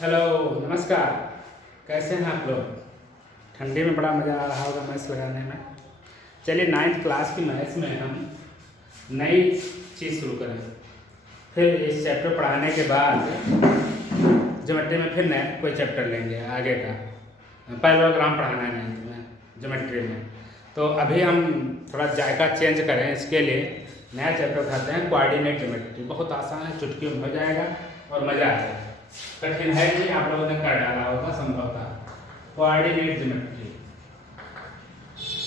Hello, नमस्कार। कैसे हैं आप लोग? ठंडी में बड़ा मज़ा आ रहा होगा मैथ्स लगाने में। चलिए, नाइन्थ क्लास की मैथ्स में हम नई चीज़ शुरू करें। फिर इस चैप्टर पढ़ाने के बाद ज्योमेट्री में फिर नया कोई चैप्टर लेंगे आगे का। पैरेललोग्राम पढ़ाना है नाइन्थ में ज्योमेट्री में। तो अभी हम थोड़ा जायका चेंज करें, इसके लिए नया चैप्टर उठाते हैं कोऑर्डिनेट ज्योमेट्री। बहुत आसान है, चुटकी में हो जाएगा और मज़ा आ जाएगा। कठिन है नहीं, आप लोगों ने कर डाला होगा संभवतः। कोऑर्डिनेट ज्योमेट्री,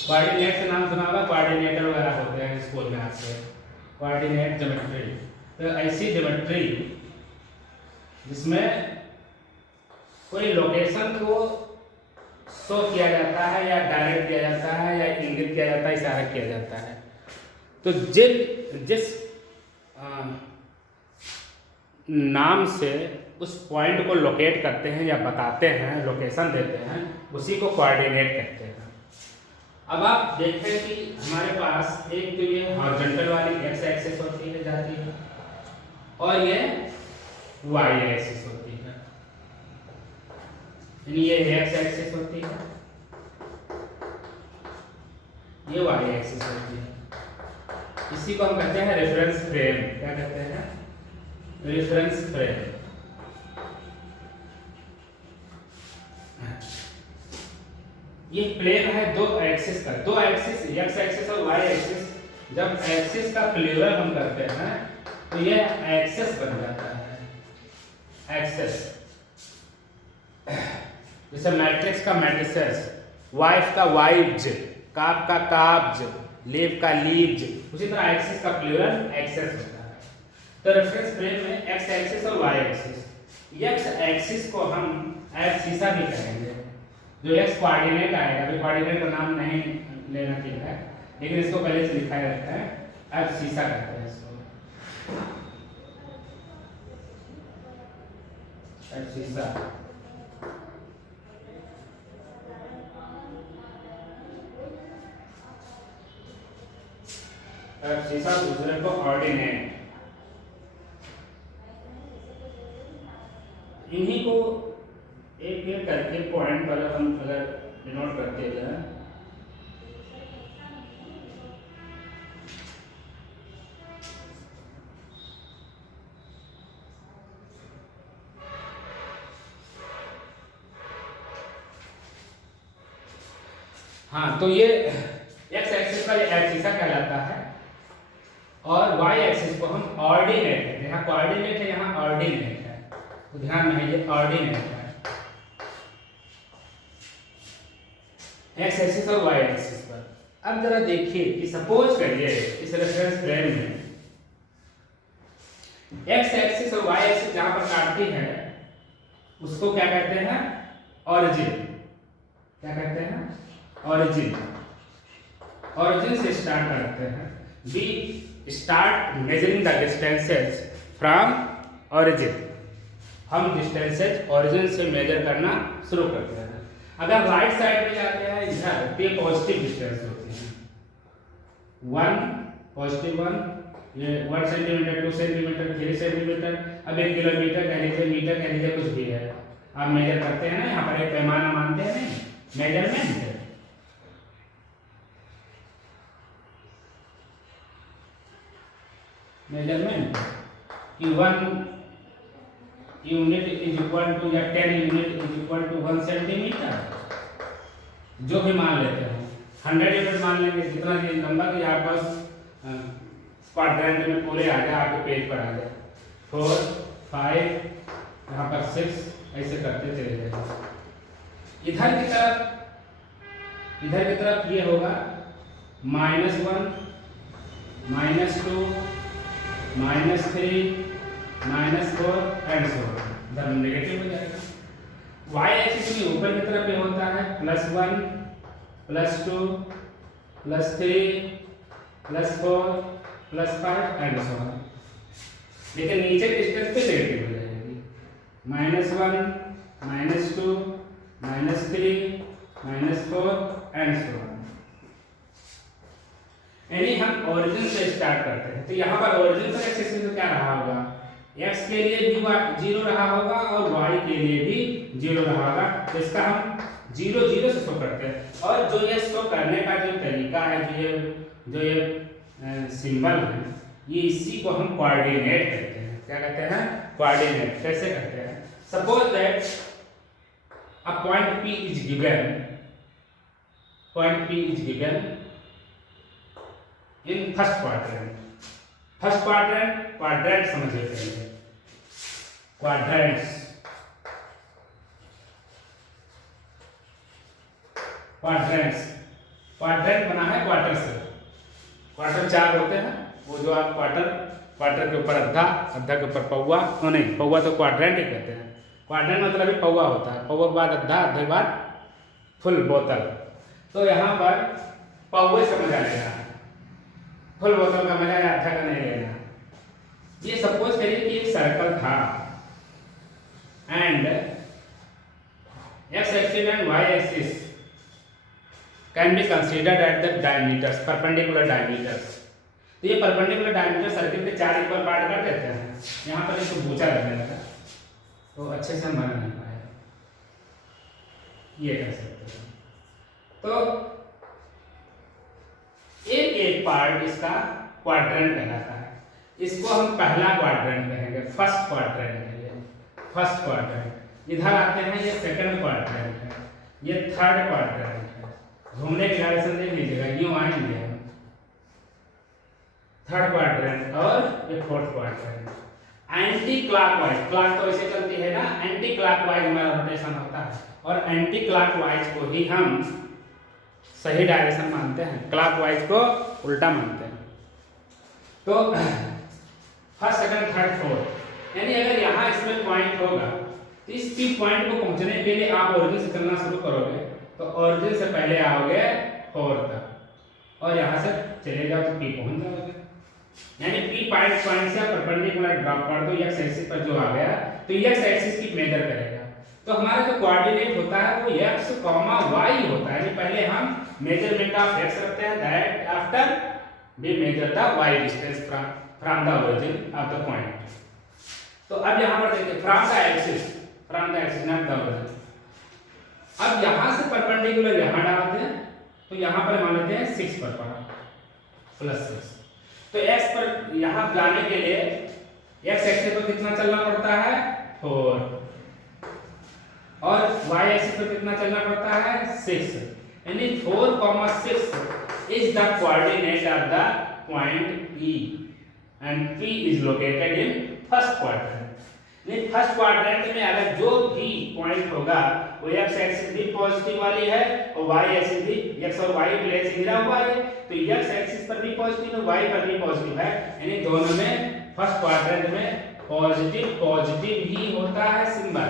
कोऑर्डिनेट से नाम सुना होगा, कोऑर्डिनेटर वगैरह होते हैं स्कूल में आपके। कोऑर्डिनेट ज्योमेट्री तो ऐसी ज्योमेट्री जिसमें कोई लोकेशन को शो किया जाता है या डायरेक्ट किया जाता है या इंगित किया जाता है, इशारा किया जाता है। तो जिस नाम से उस पॉइंट को लोकेट करते हैं या बताते हैं, लोकेशन देते हैं, उसी को कोऑर्डिनेट कहते हैं। अब आप देखें कि हमारे पास एक तो ये हॉरिजॉन्टल वाली एक्स एक्सिस होती है जाती है और ये वाई एक्सिस होती है, यानी ये एक्स एक्सिस होती है, ये वाई एक्सिस होती है। इसी को हम कहते हैं रेफरेंस फ्रेम। क्या कहते हैं? Reference frame. ये प्लेन है दो एक्सिस का, दो एक्सिस एक्स एक्सिस और वाई एक्सिस। जब एक्सिस का प्लूरल हम करते हैं तो ये एक्सेस बन जाता है। एक्सेस जैसे मैट्रिक्स का मैट्रिसेस, वाइफ का वाइव्ज, काप का काब्ज, लीव का लीव्ज। उसी तरह एक्सिस का प्लूरल एक्सेस होता है। तो रेफरेंस फ्रेम में एक्स एक्सिस और वाई एक्सिस। एक्स एक्सिस को हम एब्सिसा भी कहेंगे, जो एक्स कोऑर्डिनेट आएगा। अभी कोऑर्डिनेट का नाम नहीं लेना चाहिए है, लेकिन इसको पहले से लिखा रहता है, एब्सिसा कहते हैं इसको। एब्सिसा एब्सिसा दूसरे को ऑर्डिनेट। इन्हीं को एक एक करके पॉइंट पर हम अगर डिनोट करते जाए, हाँ, तो ये एक्स एक्सिस का ये एब्सिसा कहलाता है और वाई एक्सिस को हम ऑर्डिनेट कहते हैं। यहाँ कोऑर्डिनेट है, यहाँ ऑर्डिनेट है, तो ध्यान में ये ऑर्डिनेट है। एक्स एक्सिस और वाई एक्सिस पर। अब जरा देखिए कि सपोज करिए इस रेफरेंस फ्रेम में एक्स एक्सिस और वाई एक्सिस जहां पर काटती है उसको क्या कहते हैं? ऑरिजिन। क्या कहते हैं? ऑरिजिन। ऑरिजिन से स्टार्ट करते हैं। We start measuring the distances from origin. हम डिस्टेंसेस ऑरिजिन से मेजर करना शुरू करते हैं। अगर राइट साइड में जाते हैं इधर तो ये पॉजिटिव डिस्टेंस होती है, 1 पॉजिटिव 1, ये 1 सेंटीमीटर, 2 सेंटीमीटर, 3 सेंटीमीटर। अब 1 किलोमीटर कह लीजिए, मीटर कह लीजिए, कुछ भी है, आप मेजर करते हैं ना। यहाँ पर एक पैमाना मानते हैं नहीं, मेजरमेंट। मेजरमेंट कि 1 यूनिट इज इक्वल टू या 10 unit is equal to 1 centimetre, जो भी मान लेते हैं। 100 यूनिट मान लेंगे, जितना ये नंबर कि आपके पास क्वाड्रेंट में पूरे आ जाए, आपके पेज पर आ जाए। 4 5 यहाँ पर 6, ऐसे करते चले जाएंगे। इधर की तरफ ये होगा -1 -2 -3 -4 एंड सो इधर नेगेटिव हो जाएगा। वाई एक्सिस में ऊपर की तरफ ये होता है +1 +2 +3 +4 +5 एंड सो। लेकिन नीचे डिस्टेंस पे नेगेटिव हो जाएगी, -1 -2 -3 -4 एंड सो। यानी हम ओरिजिन से स्टार्ट करते हैं। तो यहाँ पर ओरिजिन पर एक्सिस में तो क्या रहा होगा? x के लिए भी 0 रहा होगा और y के लिए भी 0 रहा होगा। तो इसका हम 0 0 से शो करते हैं। और जो ये शो करने का जो तरीका है, जो ये सिंबल है, ये इसी को हम कोऑर्डिनेट कहते हैं। क्या कहते हैं? कोऑर्डिनेट। कैसे कहते हैं? Suppose that a point P is given, point P is given in first quadrant. First quadrant, quadrant समझिए पहले, क्वाड्रेंट्स, क्वाड्रेंट्स, क्वाड्रेंट बना है क्वार्टर से। क्वार्टर 4 होते हैं, वो जो आप क्वार्टर के ऊपर अद्धा, अद्धा के ऊपर पौवा, नहीं पौवा तो क्वाड्रेंट ही कहते हैं। क्वाड्रेंट मतलब ही पौवा होता है, पौवा के बाद अद्धा, अद्धे के बाद फुल बोतल। तो यहाँ पर पौवे से मजा लेना, फुल बोतल का मजा या अद्धा का नहीं लेना। ये सपोज करिए कि एक सर्कल था and x axis and y axis can be considered at the diameters, perpendicular diameters. तो ये परपेंडिकुलर डायमीटर सर्किल के 4 इक्वल पार्ट कर देते हैं। यहाँ पर इसको पूछा लगने लगा तो अच्छे से बना नहीं पाया, ये कर सकते हैं। तो एक एक पार्ट इसका क्वाड्रेंट कहलाता है। इसको हम पहला क्वाड्रेंट कहेंगे, फर्स्ट क्वाड्रेंट है ये, फर्स्ट क्वाड्रेंट। इधर आते हैं, ये सेकंड क्वाड्रेंट है, ये थर्ड क्वाड्रेंट है। घूमने की डायरेक्शन देख लीजिएगा, यूं आएंगे हम, थर्ड क्वाड्रेंट और ये fourth quadrant. Anti clockwise, clock तो ऐसे चलती है ना, एंटी क्लॉकवाइज हमारा रोटेशन होता है और एंटी क्लॉकवाइज को ही हम सही डायरेक्शन मानते हैं, क्लॉकवाइज को उल्टा मानते हैं। तो फर्स्ट, सेकंड, थर्ड, फोर्थ, यानी अगर यहाँ इसमें पॉइंट होगा तो इस पी पॉइंट को पहुंचने के लिए आप ओरिजिन से चलना शुरू करोगे तो ओरिजिन से पहले आओगे 4 तक और यहाँ से चले जाओ तो पी पहुंच जाओगे। यानी पी पॉइंट से आप परपेंडिकुलर ड्रॉप कर दो एक्स एक्सिस पर, जो आ गया तो एक्स एक्सिस की मेजर करेगा। तो हमारा जो कोऑर्डिनेट होता है वो x, y होता है। पहले हम मेजरमेंट ऑफ x रखते हैं, that after we measure the y distance from the origin of the point. तो अब यहाँ पर देखिए from the axis not the origin. अब यहाँ से परपेंडिकुलर यहाँ डालते हैं तो यहाँ पर मान लेते हैं 6 पर पड़ा प्लस 6। तो x पर यहाँ जाने के लिए x एक्सिस पर कितना चलना पड़ता है 4 और y एक्सिस पर कितना चलना पड़ता है 6। यानी 4, 6 is the coordinate of the point P and P is located in first quadrant. यानी फर्स्ट क्वाड्रेंट में अगर जो भी पॉइंट होगा वो x एक्सिस भी पॉजिटिव वाली है और y एक्सिस भी, x और y प्लेन से घिरा हुआ है तो x एक्सिस पर भी पॉजिटिव है, y पर भी पॉजिटिव है। यानी दोनों में फर्स्ट क्वाड्रेंट में पॉजिटिव ही होता है सिंबल।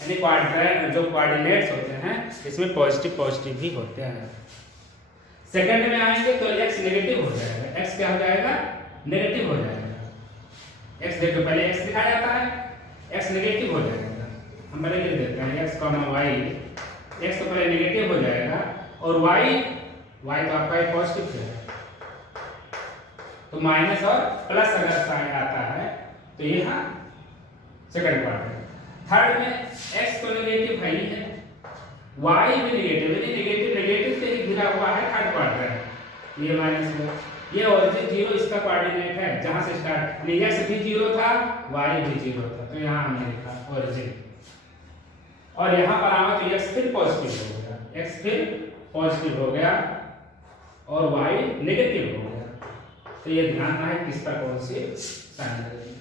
यानी क्वाड्रेंट जो कोऑर्डिनेट्स होते हैं इसमें पॉजिटिव ही होते हैं। सेकंड में आएंगे तो x नेगेटिव हो जाएगा, x क्या हो जाएगा नेगेटिव हो जाएगा। x देखो पहले x लिखा जाता है, x नेगेटिव हो जाएगा। हम पहले लिख देते हैं x, y, x तो पहले नेगेटिव हो जाएगा और y तो आपका पॉजिटिव है तो माइनस और प्लस अगर साइन आता है तो यहाँ सेकंड पार्ट है। थर्ड में x तो नेगेटिव है ही है, y भी नेगेटिव है, नेगेटिव से ही घिरा हुआ है थर्ड क्वाड्रेंट। ये माइनस हुआ, ये ओरिजिन 0 इसका कोऑर्डिनेट है जहां से स्टार्ट, x भी 0 था, y भी 0 था तो यहाँ हमने लिखा ओरिजिन। और यहाँ पर आवा तो x फिर पॉजिटिव हो गया, x फिर पॉजिटिव हो गया और y नेगेटिव हो गया। तो ये ध्यान रखना है किस पर कौन सी साइन करेंगे।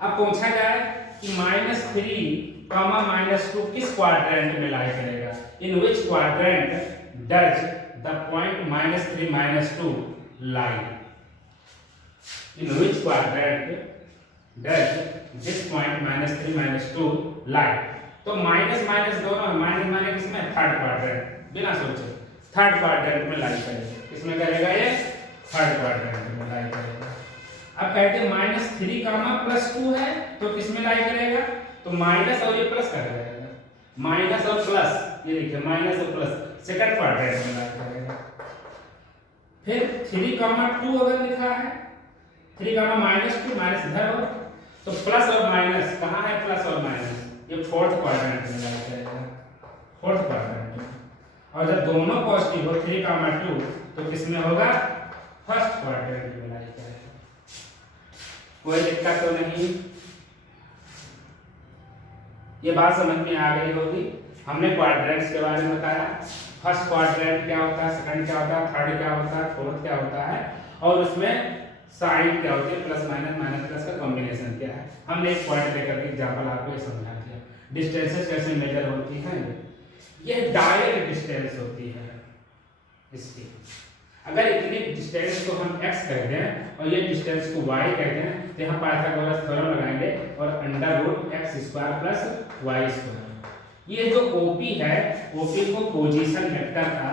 अब पूछा जाए कि -3, -2 किस क्वाड्रेंट में लाई करेगा, in which quadrant does the point -3, -2 lie, in which quadrant does this point -3, -2 lie. तो माइनस दोनों, माइनस किसमें थर्ड क्वाड्रेंट, बिना सोचे थर्ड क्वाड्रेंट में लाई करेगा। किसमें करेगा ये थर्ड क्वाड्रेंट में लाई करेगा। अब कहते हैं -3, +2 है तो किसमें लाई करेगा, तो माइनस और ये प्लस कर देगा, माइनस और प्लस, ये लिखिए माइनस और प्लस सेकंड क्वाड्रेंट में लाई करेगा। फिर 3, 2 अगर लिखा है, 3, -2 माइनस इधर हो तो प्लस और माइनस कहाँ है, प्लस और माइनस ये फोर्थ क्वाड्रेंट में जाएगा, फोर्थ क्वाड्रेंट में। और जब दोनों पॉजिटिव हो 3, 2 तो किसमें होगा, फर्स्ट क्वाड्रेंट में जाएगा। कोई दिक्कत तो नहीं, ये बात समझ में आ गई होगी। हमने क्वाड्रेंट्स के बारे में बताया, फर्स्ट क्वाड्रेंट क्या होता है, सेकंड क्या होता है, थर्ड क्या होता है, फोर्थ क्या होता है, और उसमें साइन क्या होती है, प्लस माइनस माइनस प्लस का कॉम्बिनेशन क्या है। हमने एक पॉइंट लेकर के एग्जांपल आपको ये समझा दिया। डिस्टेंसेस कैसे मेजर होती हैं, ये डायरेक्ट डिस्टेंस होती है इसकी। अगर इतनी डिस्टेंस को हम x कह दें और ये डिस्टेंस को y कह दें तो यहाँ पाइथागोरस थ्योरम लगाएंगे और √x² + y²। ये जो OP है, OP को पोजीशन वेक्टर का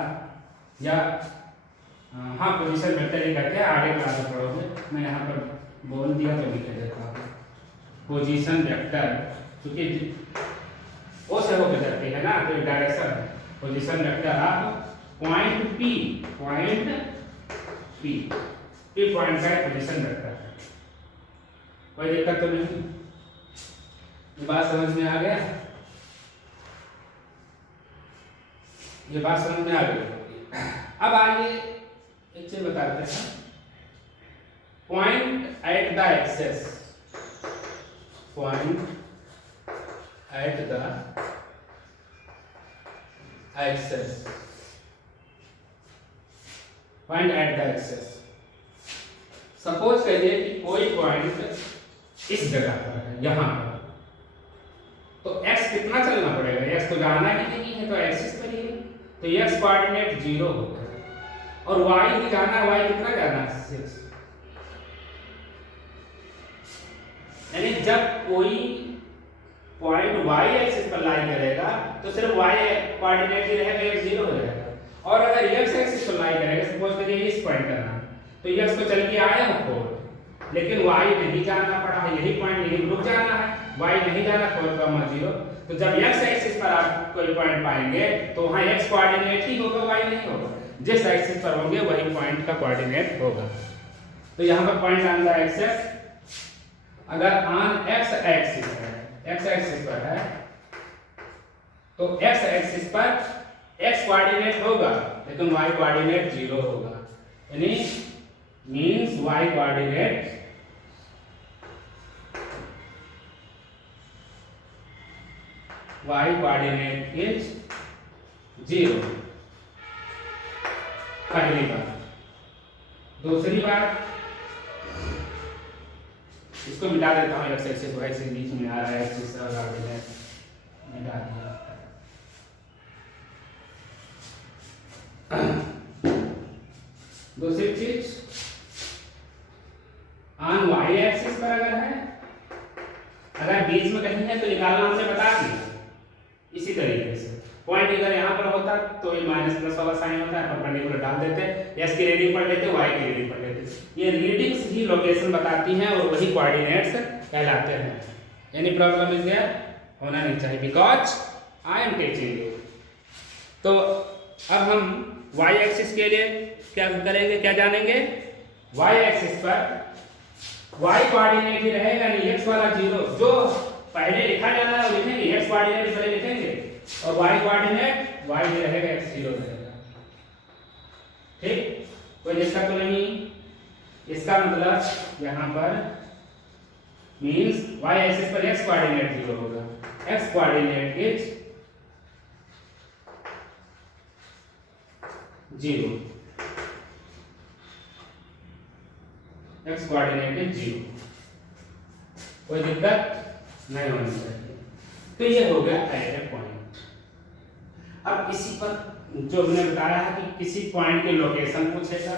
या हाँ पोजीशन वेक्टर ही कहते हैं, आगे क्लास में पढ़ोगे, मैं यहाँ पर बोल दिया तो लिख देता हूँ। पोजीशन वेक्टर क्योंकि ओ से होकर जाती है ना, तो डायरेक्शन है। पोजीशन वेक्टर आप पॉइंट P पॉइंट का पोजीशन वेक्टर है। कोई दिक्कत तो नहीं, ये बात समझ में आ गया, ये बात समझ में आ गई। अब आइए एक चीज बताते हैं, point at the axis, point at the axis, point at the axis. Suppose करिए कि कोई पॉइंट इस जगह पर है, यहां पर, तो x कितना चलना पड़ेगा, x तो जाना ही नहीं है तो एक्सिस पर ही है, तो x कोऑर्डिनेट 0 होगा और y भी जाना है, y कितना जाना है 6। यानी जब कोई पॉइंट y एक्सिस पर लाई करेगा तो सिर्फ y कोऑर्डिनेट ही रहेगा, x 0 हो जाएगा। और अगर x एक्सिस पर लाई करेगा, सपोज करिए इस पॉइंट का नाम, तो x को चल के आया है 4, लेकिन y नहीं जाना पड़ा है, यही पॉइंट यही रुक जाना है, y नहीं जाना 4,0। तो जब x एक्सिस पर आप कोई पॉइंट पाएंगे तो वहां x कोऑर्डिनेट ही होगा, y नहीं होगा। जिस एक्सिस पर होंगे वही पॉइंट का कोऑर्डिनेट होगा। तो यहाँ पर पॉइंट ऑन द एक्सिस, अगर ऑन x एक्सिस है, x एक्सिस पर है तो x एक्सिस पर x कोऑर्डिनेट होगा लेकिन y कोऑर्डिनेट 0 होगा। यानी मींस y कोऑर्डिनेट इज 0। पहली बात। दूसरी बात, इसको मिटा देता हूँ, x एक्सिस y से बीच में आ रहा है, एक्सिस और कोऑर्डिनेट मिटा दिया। दूसरी चीज, ऑन y एक्सिस पर अगर है, अगर बीच में कहीं है तो निकालना हमने बता दिया। इसी तरीके से पॉइंट इधर यहाँ पर होता तो ये माइनस प्लस वाला साइन होता है, परपेंडिकुलर डाल देते, s की रीडिंग पढ़ लेते, y की रीडिंग पढ़ लेते। ये रीडिंग्स ही लोकेशन बताती हैं और वही कोऑर्डिनेट्स कहलाते हैं। एनी प्रॉब्लम इज देयर, होना नहीं चाहिए, because I am teaching you. तो अब हम y एक्सिस के लिए क्या करेंगे, क्या जानेंगे, y एक्सिस पर y कोऑर्डिनेट ही रहेगा, नहीं x वाला 0 जो पहले लिखा जाना है लिखेंगे, x कोऑर्डिनेट पहले लिखेंगे और y कोऑर्डिनेट y ही रहेगा, x 0 रहेगा। ठीक, कोई दिक्कत तो नहीं। इसका मतलब यहाँ पर मींस y एक्सिस पर x कोऑर्डिनेट 0 होगा, x coordinate is 0, x coordinate is 0, कोई दिक्कत नहीं होनी चाहिए। तो ये हो गया एट पॉइंट। अब इसी पर जो हमने बताया है कि किसी पॉइंट की लोकेशन पूछेगा,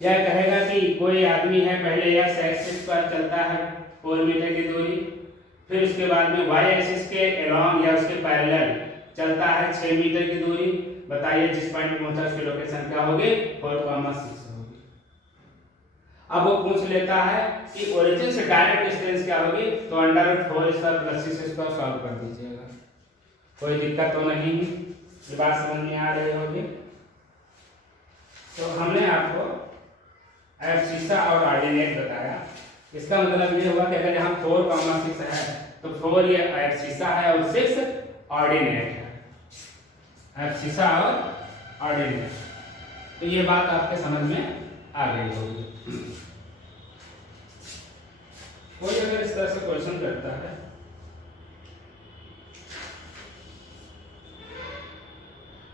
यह कहेगा कि कोई आदमी है, पहले x एक्सिस पर चलता है 4 मीटर की दूरी, फिर उसके बाद में y एक्सिस के अलोंग या उसके पैरेलल चलता है 6 मीटर की दूरी। बताइए जिस पॉइंट पे पहुंचा उसकी लोकेशन क्या होगी, 4,6 होगी। अब वो पूछ लेता है कि ओरिजिन से डायरेक्ट डिस्टेंस क्या होगी, तो √4² + 6² सॉल्व कर दीजिएगा, कोई दिक्कत तो नहीं। ये बात समझ में आ रही होगी। तो हमने आपको एब्सिसा और ऑर्डिनेट बताया। इसका मतलब ये हुआ कि अगर यहाँ 4,6 है तो 4 ये एब्सिसा है और 6 ऑर्डिनेट है, एब्सिसा और ऑर्डिनेट। तो ये बात आपके समझ में आ गई होगी। कोई अगर इस तरह से क्वेश्चन करता है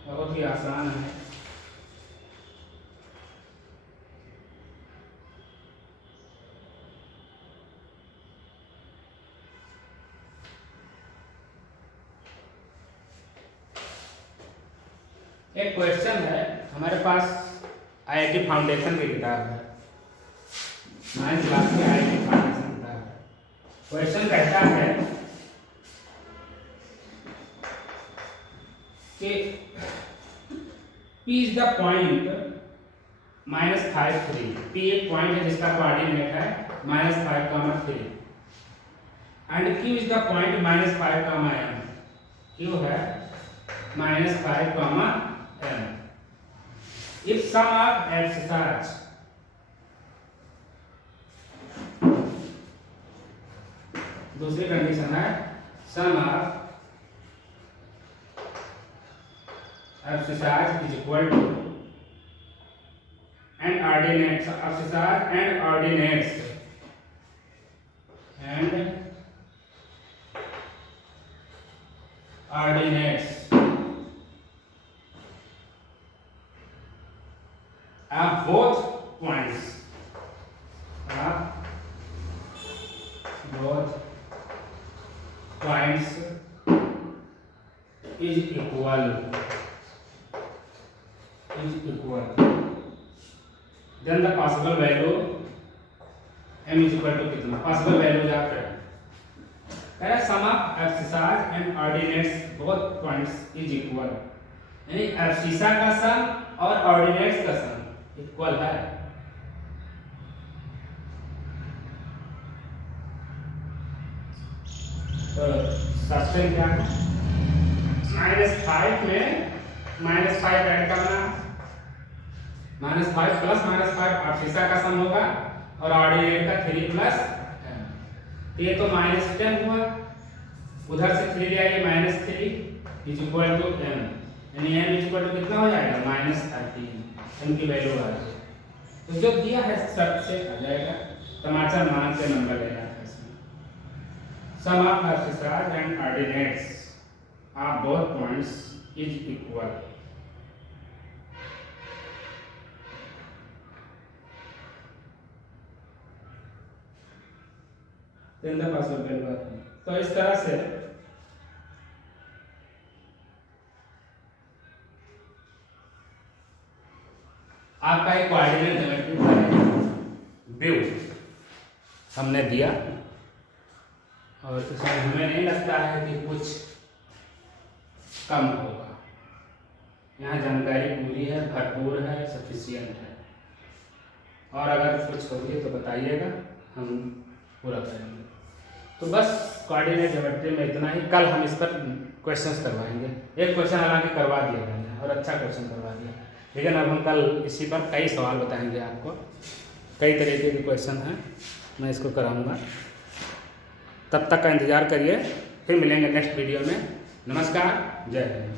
बहुत ही आसान है। एक क्वेश्चन है हमारे पास, आईआईटी फाउंडेशन की किताब है, 9th क्लास की आईआईटी फाउंडेशन किताब है। क्वेश्चन कहता है कि P is the point -5 3। P एक पॉइंट है जिसका कोऑर्डिनेट है -5, 3 and Q is the point -5, m। Q है -5, m। If sum of abscissas दूसरी कंडीशन है sum of abscissas is equal to and ordinates, abscissas and ordinates both points is equal, then the possible value m is equal to कितना, possible values are कह रहा sum of abscissas and ordinates both points is equal, यानी abscissa का सम और ordinates का sum equal है। तो sustain क्या है, -5 में -5 ऐड करना, -5 प्लस -5 एब्सिसा का सम होगा और ऑर्डिनेट का 3 प्लस m। ये तो -10 हुआ, उधर से 3 ले आइए -3 इज इक्वल टू m, यानी m इज इक्वल टू कितना हो जाएगा -13, m की वैल्यू आ जाएगी। तो जो दिया है सब से आ जाएगा, टमाटर मान से नंबर लेना है इसमें। Sum of abscissas and ordinates of both points is equal. तो इस तरह से आपका एक कोऑर्डिनेट ज्योमेट्री व्यू हमने दिया और इसमें हमें नहीं लगता है कि कुछ कम होगा। यहाँ जानकारी पूरी है, भरपूर है, सफिशिएंट है, और अगर कुछ होगी तो बताइएगा, हम पूरा करेंगे। तो बस कोऑर्डिनेट ज्योमेट्री में इतना ही। कल हम इस पर क्वेश्चंस करवाएंगे। एक क्वेश्चन हालांकि करवा दिया मैंने और अच्छा क्वेश्चन करवा दिया, लेकिन अब हम कल इसी पर कई सवाल बताएंगे आपको। कई तरीके के क्वेश्चन हैं, मैं इसको कराऊंगा। तब तक का इंतज़ार करिए, फिर मिलेंगे नेक्स्ट वीडियो में। नमस्कार, जय हिंद।